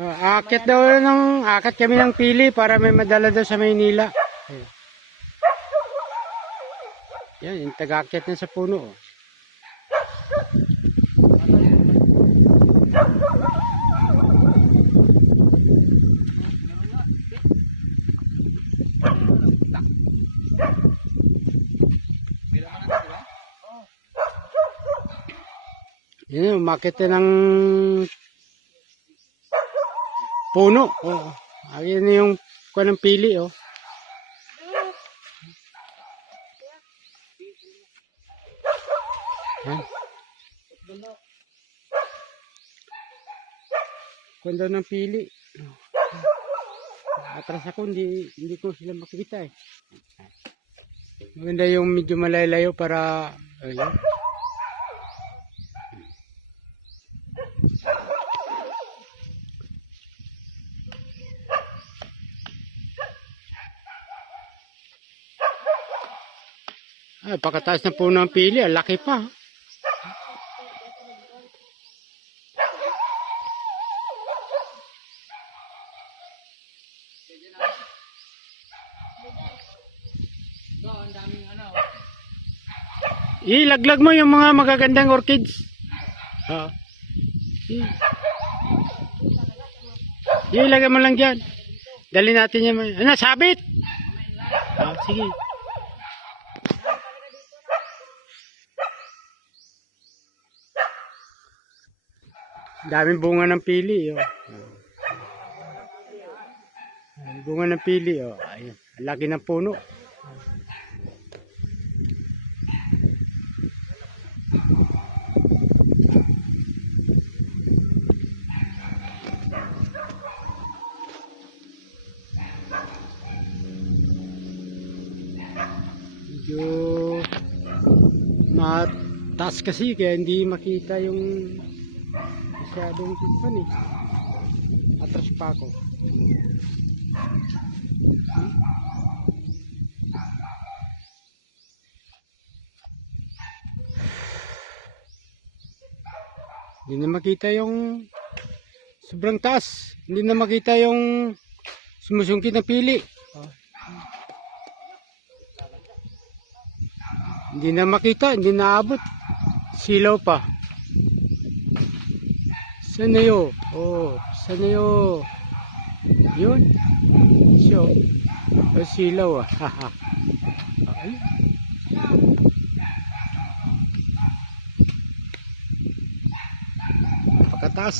Akit kami ng pili para may madala daw sa Maynila. Yan, yung taga-akyat na sa puno. Oh. Yan, umakit na ng puno. Oh. Ayun yung kuha ng pili. Oh. Yan. Kuha ng pili. Atras ako, hindi ko sila makikita eh. Maganda yung medyo malalayo para ayun. Ay, pagkataas na puno ng pili, laki pa. Ilaglag mo yung mga magagandang orchids. Ilagay mo lang dyan. Dali natin yan. Ano, sabit? Sige. Daming bunga ng pili. Oh. Bunga ng pili. Oh. Ayun. Laki ng puno. Medyo mataas kasi kaya hindi makita yung masyadong pan eh. Atras pa ako. Hindi na makita yung sobrang taas. Hindi na makita yung sumusungkit na pili. Hindi na makita, hindi na abot. Silaw pa. Saan na yun? Oh, saan na yun? Yun. Siyo. Oh, silaw ah. Okay. Pagkataas.